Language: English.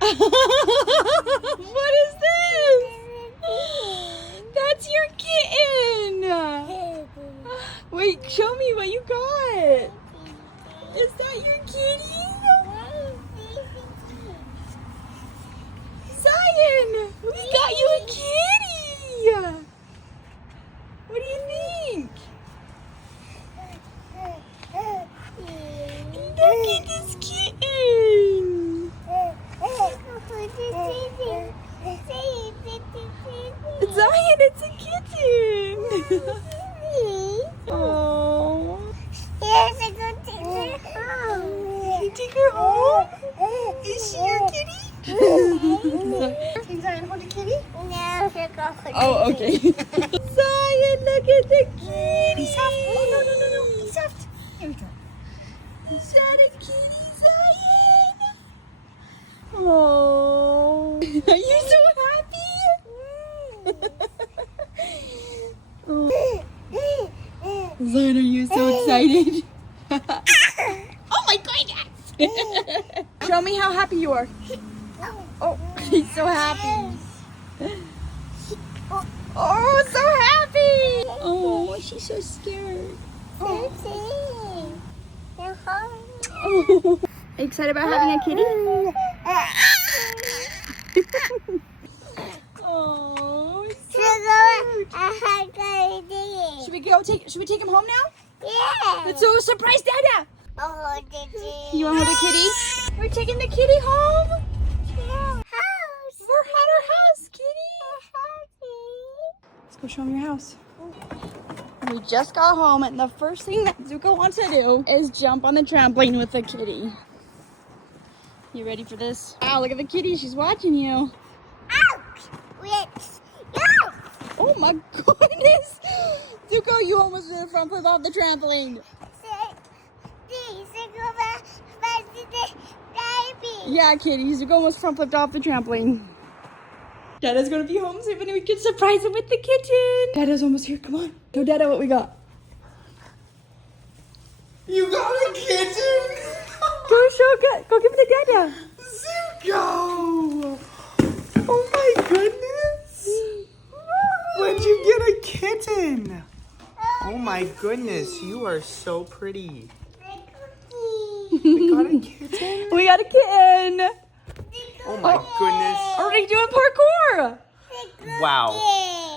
What is this? That's your kitten. Wait, show me what you got. Is that your kitty? Zion, we got you a kitty. What do you think? Look at this kitten. Zion, it's a kitten. Oh. Yes, I go take her home. You take her home? Is she your kitty? Can Zion hold the kitty? No, she'll go for the Oh, okay. Zion, look at the kitty. Be soft. Oh, no. Be soft. Here we go. Is that a kitty, Zion? Oh. Are you so happy? Oh. Zion, are you so excited? Oh my goodness! Show me how happy you are. Oh, he's so happy. Oh, so happy! Oh, she's so scared. Oh. Oh. Are you excited about having a kitty? Oh, so cute. Should we take him home now? Yeah. Let's do a surprise Dada. Oh, Didi. You want to hold the kitty? We're taking the kitty home. House. We're at our house, kitty. Let's go show him your house. We just got home and the first thing that Zuko wants to do is jump on the trampoline with the kitty. You ready for this? Wow, look at the kitty. She's watching you. Ouch. Yes. Oh my goodness. Zuko, you almost did a front flip off the trampoline. Yeah, kitty, Zuko almost front flipped off the trampoline. Dada's gonna be home soon and we can surprise him with the kitten. Dada's almost here. Come on. Show Dada what we got. You got a kitten? Go give it to Dada. Zuko! Oh my goodness! When'd you get a kitten? Oh my goodness, you are so pretty. We got a kitten? We got a kitten. Oh my goodness. Are we doing parkour? Wow.